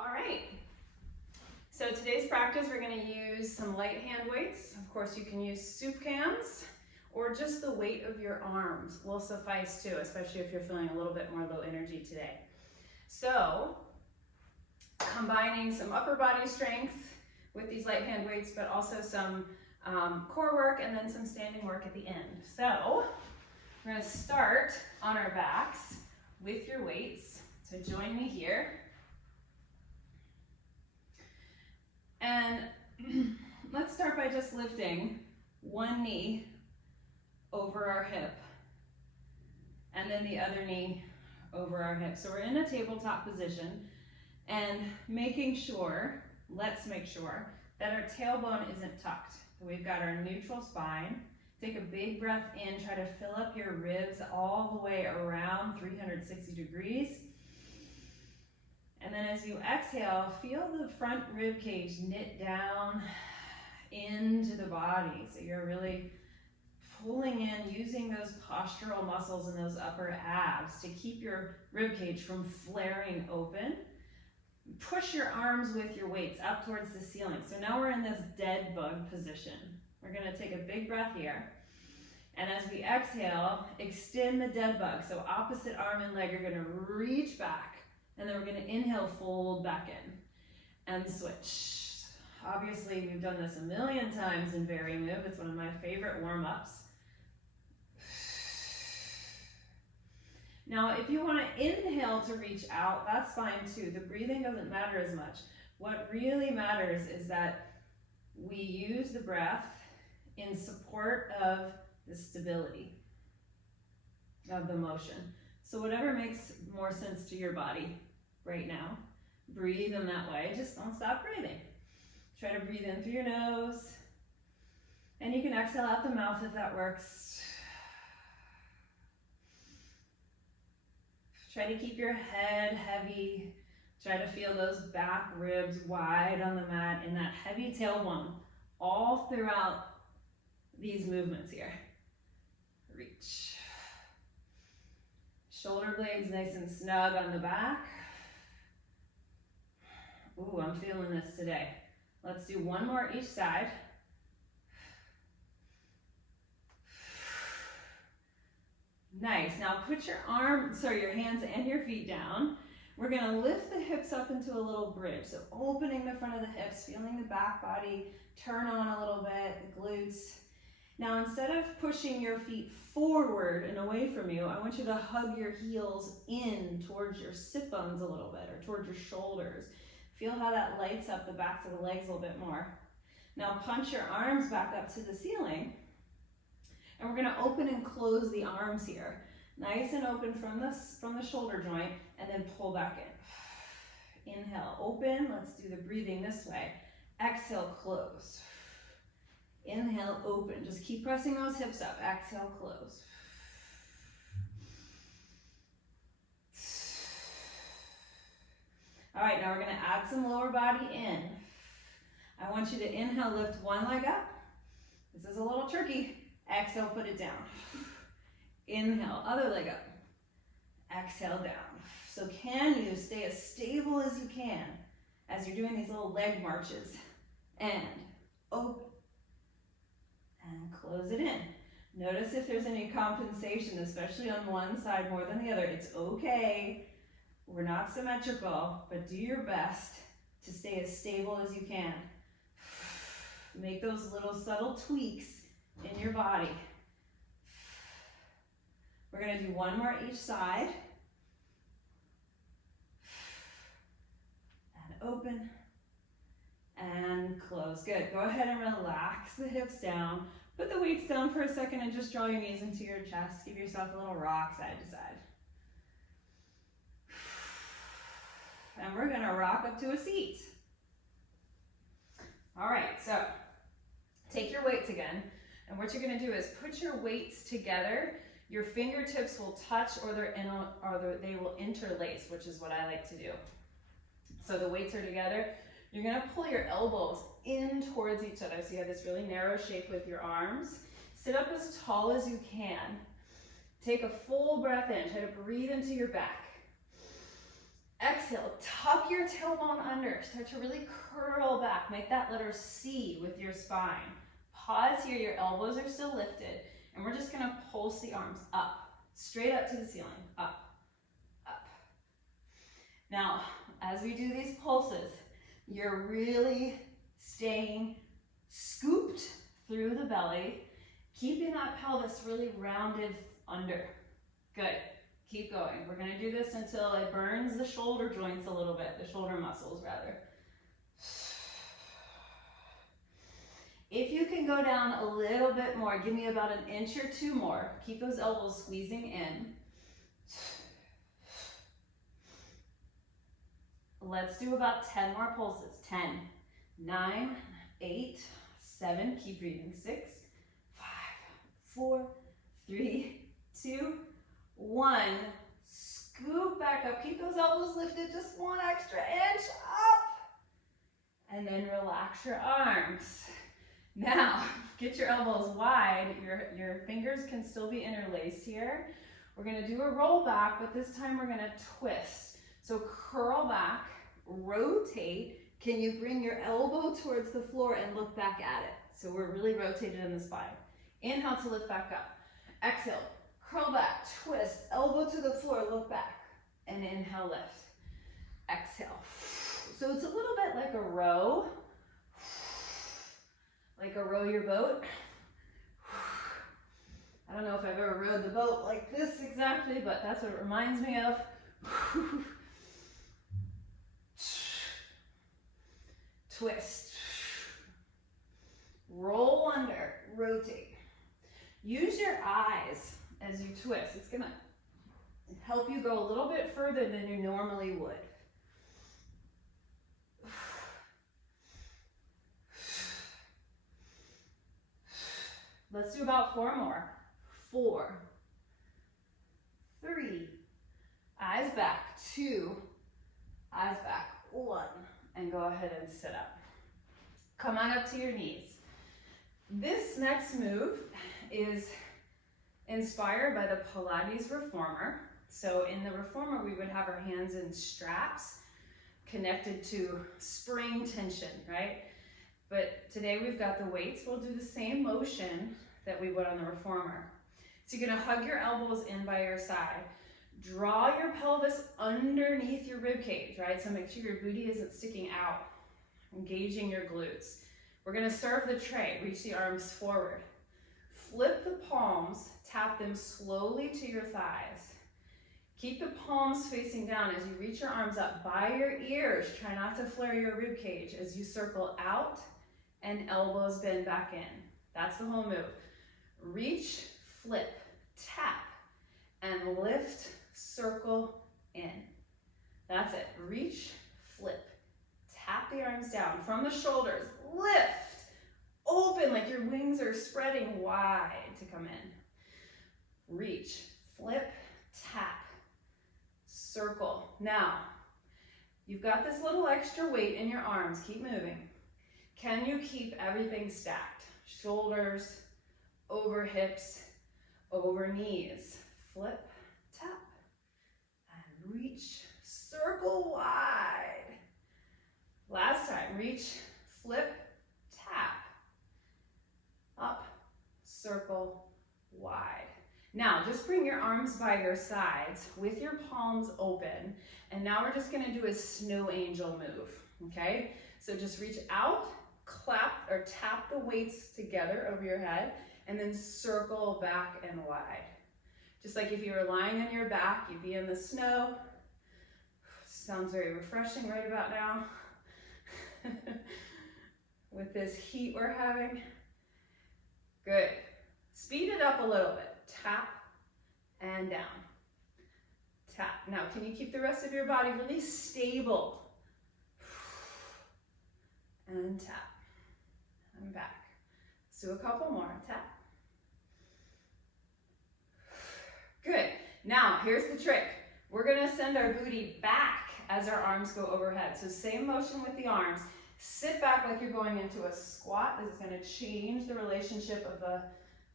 All right, so today's practice we're going to use some light hand weights. Of course you can use soup cans or just the weight of your arms will suffice too, especially if you're feeling a little bit more low energy today. So combining some upper body strength with these light hand weights, but also some core work and then some standing work at the end. So we're going to start on our backs with your weights. So join me here. And let's start by just lifting one knee over our hip and then the other knee over our hip. So we're in a tabletop position and let's make sure that our tailbone isn't tucked. We've got our neutral spine. Take a big breath in, try to fill up your ribs all the way around 360 degrees. And then as you exhale, feel the front rib cage knit down into the body. So you're really pulling in, using those postural muscles and those upper abs to keep your rib cage from flaring open. Push your arms with your weights up towards the ceiling. So now we're in this dead bug position. We're gonna take a big breath here. And as we exhale, extend the dead bug. So opposite arm and leg are gonna reach back. And then we're going to inhale, fold back in, and switch. Obviously, we've done this a million times in Very Move. It's one of my favorite warm-ups. Now, if you want to inhale to reach out, that's fine too. The breathing doesn't matter as much. What really matters is that we use the breath in support of the stability of the motion. So whatever makes more sense to your body right now, breathe in that way. Just don't stop breathing. Try to breathe in through your nose. And you can exhale out the mouth if that works. Try to keep your head heavy. Try to feel those back ribs wide on the mat and that heavy tailbone all throughout these movements here. Reach. Shoulder blades nice and snug on the back. Ooh, I'm feeling this today. Let's do one more each side. Nice. Now put your your hands and your feet down. We're gonna lift the hips up into a little bridge. So opening the front of the hips, feeling the back body turn on a little bit, the glutes. Now, instead of pushing your feet forward and away from you, I want you to hug your heels in towards your sit bones a little bit, or towards your shoulders. Feel how that lights up the backs of the legs a little bit more. Now, punch your arms back up to the ceiling. And we're gonna open and close the arms here. Nice and open from the shoulder joint, and then pull back in. Inhale, open. Let's do the breathing this way. Exhale, close. Inhale, open. Just keep pressing those hips up. Exhale, close. All right, now we're going to add some lower body in. I want you to inhale, lift one leg up. This is a little tricky. Exhale, put it down. Inhale, other leg up. Exhale, down. So can you stay as stable as you can as you're doing these little leg marches? And open. And close it in. Notice if there's any compensation, especially on one side more than the other. It's okay. We're not symmetrical, but do your best to stay as stable as you can. Make those little subtle tweaks in your body. We're going to do one more each side. And open. And close. Good. Go ahead and relax the hips down. Put the weights down for a second and just draw your knees into your chest. Give yourself a little rock side to side. And we're going to rock up to a seat. All right, so take your weights again. And what you're going to do is put your weights together. Your fingertips will touch or they will interlace, which is what I like to do. So the weights are together. You're going to pull your elbows in towards each other so you have this really narrow shape with your arms. Sit up as tall as you can. Take a full breath in. Try to breathe into your back. Exhale, tuck your tailbone under. Start to really curl back. Make that letter C with your spine. Pause here, your elbows are still lifted. And we're just gonna pulse the arms up, straight up to the ceiling, up, up. Now, as we do these pulses, you're really staying scooped through the belly, keeping that pelvis really rounded under. Good. Keep going. We're going to do this until it burns the shoulder joints a little bit, the shoulder muscles rather. If you can go down a little bit more, give me about an inch or two more. Keep those elbows squeezing in. Let's do about 10 more pulses. 10, 9, 8, 7, keep breathing. 6, 5, 4, 3, 2, 1. Scoop back up. Keep those elbows lifted just one extra inch up. And then relax your arms. Now, get your elbows wide. Your fingers can still be interlaced here. We're going to do a roll back, but this time we're going to twist. So curl back, rotate. Can you bring your elbow towards the floor and look back at it? So we're really rotated in the spine. Inhale to lift back up. Exhale, curl back, twist, elbow to the floor, look back. And inhale, lift. Exhale. So it's a little bit like a row. Like a row your boat. I don't know if I've ever rowed the boat like this exactly, but that's what it reminds me of. Twist. Roll under, rotate. Use your eyes as you twist. It's gonna help you go a little bit further than you normally would. Let's do about 4 more. 4, 3, eyes back, 2, eyes back, 1, and go ahead and sit up. Come on up to your knees. This next move is inspired by the Pilates Reformer. So in the Reformer, we would have our hands in straps connected to spring tension, right? But today we've got the weights. We'll do the same motion that we would on the Reformer. So you're gonna hug your elbows in by your side. Draw your pelvis underneath your rib cage, right? So make sure your booty isn't sticking out, engaging your glutes. We're gonna serve the tray, reach the arms forward. Flip the palms, tap them slowly to your thighs. Keep the palms facing down as you reach your arms up by your ears. Try not to flare your rib cage as you circle out and elbows bend back in. That's the whole move. Reach, flip, tap, and lift, circle, in. That's it. Reach, flip, tap the arms down from the shoulders, lift, open like your wings are spreading wide to come in. Reach, flip, tap, circle. Now, you've got this little extra weight in your arms. Keep moving. Can you keep everything stacked? Shoulders, over hips, over knees. Flip, tap, and reach, circle wide. Last time, reach, flip, tap, up, circle, wide. Now, just bring your arms by your sides with your palms open, and now we're just gonna do a snow angel move, okay? So just reach out, clap or tap the weights together over your head, and then circle back and wide. Just like if you were lying on your back, you'd be in the snow. Sounds very refreshing right about now. With this heat we're having. Good. Speed it up a little bit. Tap and down. Tap. Now, can you keep the rest of your body really stable? And tap. And back. Let's do a couple more. Tap. Good. Now, here's the trick. We're gonna send our booty back as our arms go overhead. So same motion with the arms. Sit back like you're going into a squat. This is gonna change the relationship of the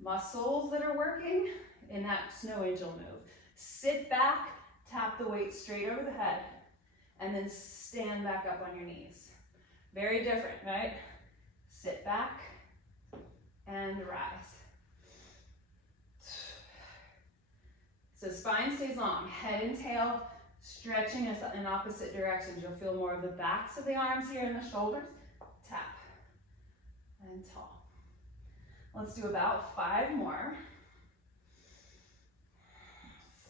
muscles that are working in that snow angel move. Sit back, tap the weight straight over the head. and then stand back up on your knees. Very different, right? Sit back and rise. So spine stays long, head and tail stretching us in opposite directions. You'll feel more of the backs of the arms here and the shoulders. Tap and tall. Let's do about 5 more.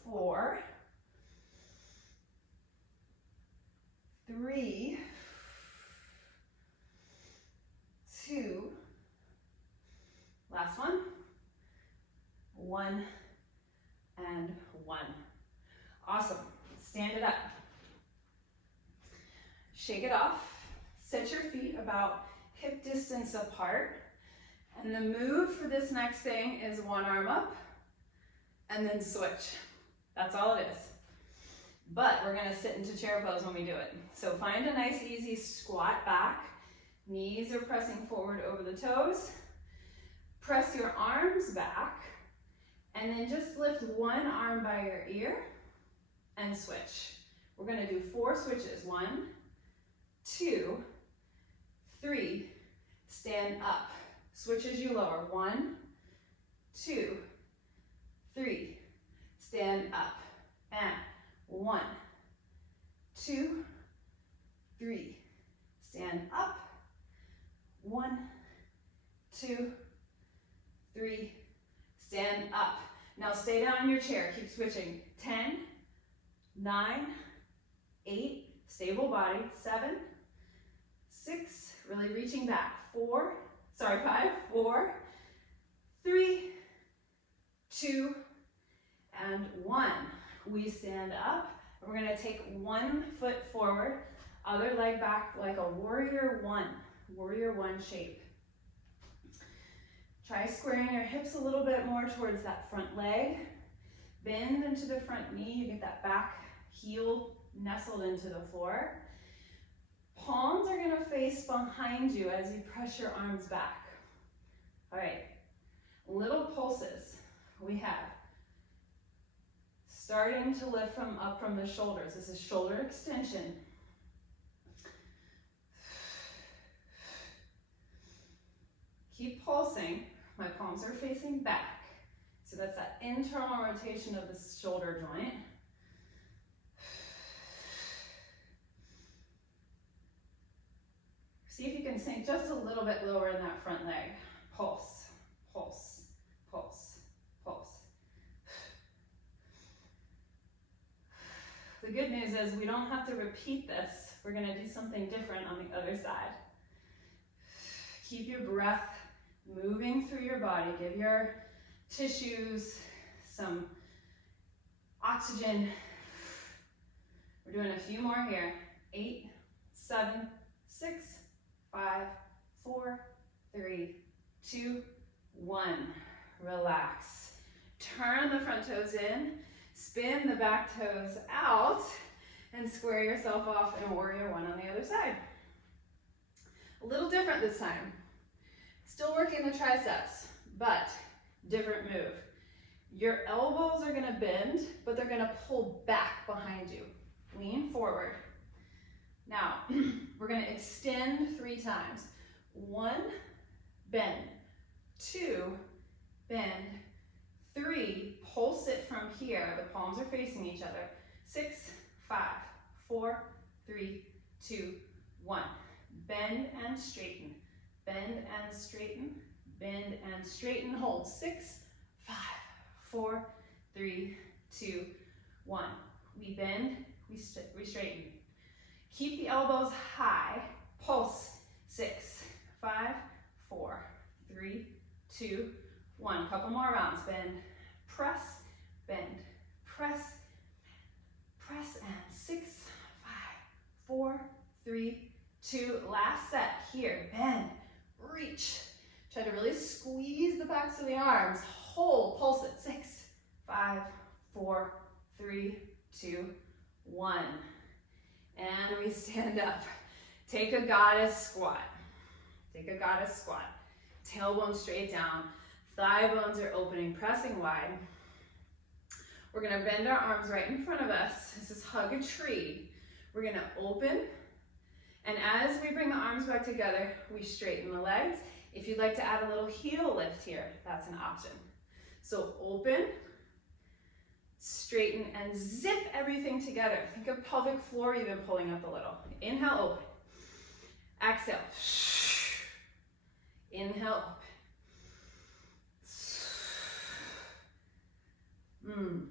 4, 3, 2, last one, 1, and 1. Awesome. Stand it up. Shake it off. Set your feet about hip distance apart. And the move for this next thing is one arm up and then switch. That's all it is. But we're gonna sit into chair pose when we do it. So find a nice easy squat back. Knees are pressing forward over the toes. Press your arms back and then just lift one arm by your ear and switch. We're gonna do 4 switches. 1, 2, 3, stand up. Switch as you lower. 1, 2, 3, stand up. And 1, 2, 3, stand up. 1, 2, 3, stand up. Now stay down in your chair. Keep switching. 10, 9, 8, stable body. 7, 6, really reaching back. 5, 4, 3, 2, and 1. We stand up. We're going to take one foot forward, other leg back like a warrior one shape. Try squaring your hips a little bit more towards that front leg. Bend into the front knee. You get that back heel nestled into the floor. Palms are going to face behind you as you press your arms back. All right, little pulses. We have starting to lift up from the shoulders. This is shoulder extension. Keep pulsing. My palms are facing back. So that's that internal rotation of the shoulder joint. See if you can sink just a little bit lower in that front leg. Pulse, pulse, pulse, pulse. The good news is we don't have to repeat this. We're going to do something different on the other side. Keep your breath moving through your body. Give your tissues some oxygen. We're doing a few more here. 8, 7, 6, 5, 4, 3, 2, 1. Relax. Turn the front toes in, spin the back toes out, and square yourself off in a warrior one on the other side. A little different this time. Still working the triceps, but different move. Your elbows are gonna bend, but they're gonna pull back behind you. Lean forward. Now, we're gonna extend 3 times. 1, bend. 2, bend. 3, pulse it from here. The palms are facing each other. 6, 5, 4, 3, 2, 1. Bend and straighten. Bend and straighten. Bend and straighten. Hold. 6, 5, 4, 3, 2, 1. We bend, we straighten. Keep the elbows high. Pulse. 6, 5, 4, 3, 2, 1. Couple more rounds. Bend, press, bend, press, press, and 6, 5, 4, 3, 2. Last set. Here. Bend, reach. Try to really squeeze the backs of the arms. Hold. Pulse it. 6, 5, 4, 3, 2, 1. And we stand up. Take a goddess squat. Take a goddess squat. Tailbone straight down. Thigh bones are opening, pressing wide. We're gonna bend our arms right in front of us. This is hug a tree. We're gonna open, and as we bring the arms back together, we straighten the legs. If you'd like to add a little heel lift here, that's an option. So open, straighten, and zip everything together. Think of pelvic floor even pulling up a little. Inhale, open. Exhale. Inhale, open.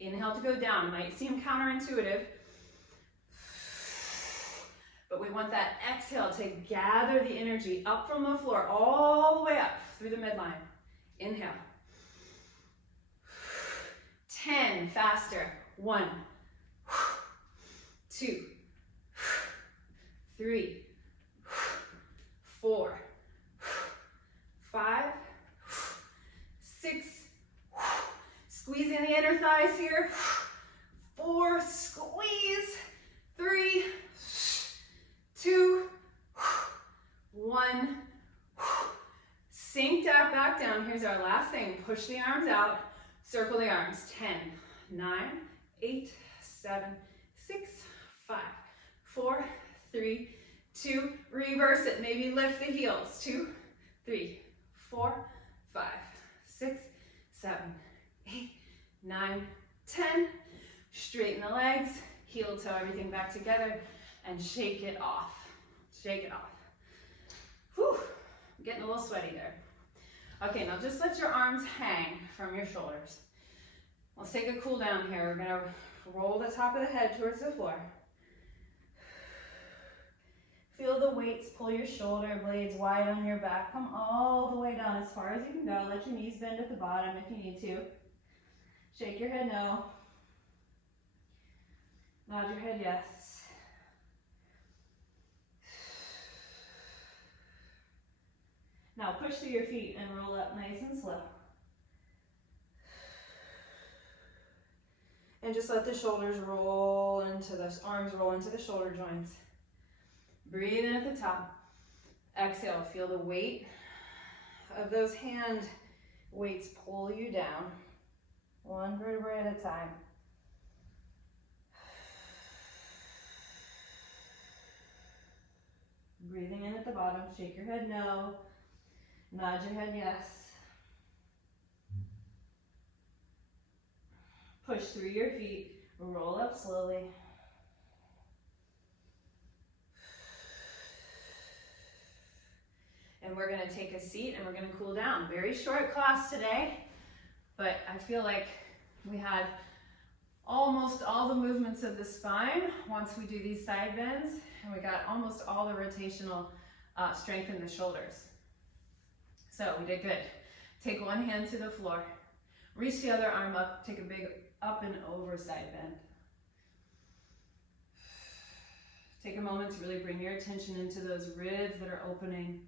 Inhale to go down. Might seem counterintuitive, but we want that exhale to gather the energy up from the floor all the way up through the midline. Inhale. 10, faster. 1, 2, 3, 4, 5, 6, squeeze in the inner thighs here. 4, squeeze. 3, 2, 1. Sink that back down. Here's our last thing. Push the arms out. Circle the arms. 10, 9, 8, 7, 6, 5, 4, 3, 2. Reverse it. Maybe lift the heels. 2, 3, 4, 5, 6, 7, 8, 9, 10. Straighten the legs. Heel toe everything back together and shake it off. Shake it off. Whew. I'm getting a little sweaty there. Okay, now just let your arms hang from your shoulders. Let's take a cool down here. We're gonna roll the top of the head towards the floor. Feel the weights pull your shoulder blades wide on your back. Come all the way down as far as you can go. Let your knees bend at the bottom if you need to. Shake your head no. Nod your head yes. Now push through your feet and roll up nice and slow. And just let the shoulders roll into the arms, roll into the shoulder joints. Breathe in at the top. Exhale, feel the weight of those hand weights pull you down. One vertebra at a time. Breathing in at the bottom, shake your head no. Nod your head yes. Push through your feet, roll up slowly. And we're gonna take a seat and we're gonna cool down. Very short class today, but I feel like we had almost all the movements of the spine once we do these side bends, and we got almost all the rotational strength in the shoulders. So we did good. Take one hand to the floor. Reach the other arm up, take a big up and over side bend. Take a moment to really bring your attention into those ribs that are opening.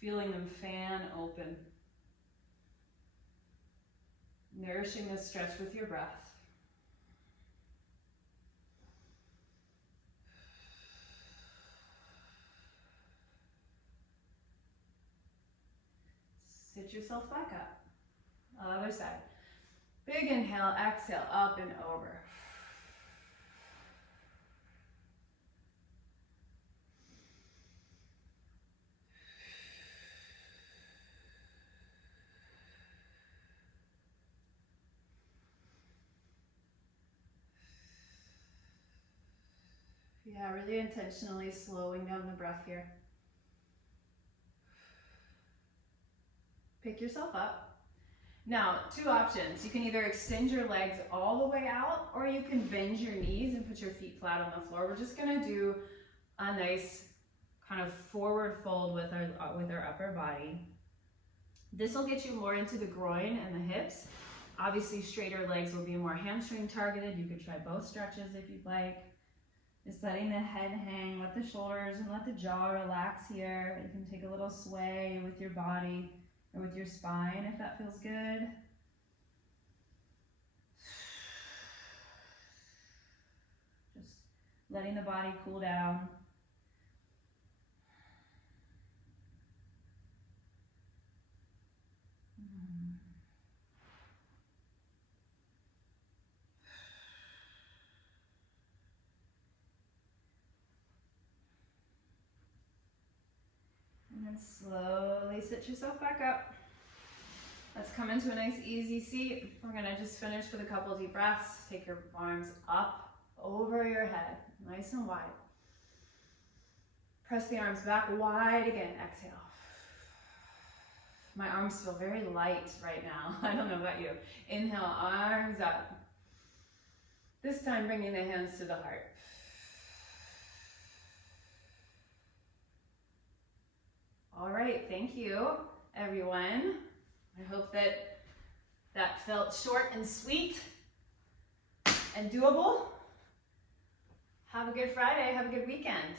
Feeling them fan open. Nourishing this stretch with your breath. Sit yourself back up. Other side. Big inhale, exhale, up and over. Yeah, really intentionally slowing down the breath here. Pick yourself up. Now, two options. You can either extend your legs all the way out, or you can bend your knees and put your feet flat on the floor. We're just gonna do a nice kind of forward fold with our upper body. This will get you more into the groin and the hips. Obviously, straighter legs will be more hamstring targeted. You could try both stretches if you'd like. Just letting the head hang, let the shoulders and let the jaw relax here. You can take a little sway with your body or with your spine if that feels good. Just letting the body cool down. And slowly sit yourself back up. Let's come into a nice easy seat. We're gonna just finish with a couple deep breaths. Take your arms up over your head, nice and wide. Press the arms back wide again, exhale. My arms feel very light right now. I don't know about you. Inhale, arms up. This time bringing the hands to the heart. All right, thank you, everyone. I hope that felt short and sweet and doable. Have a good Friday, have a good weekend.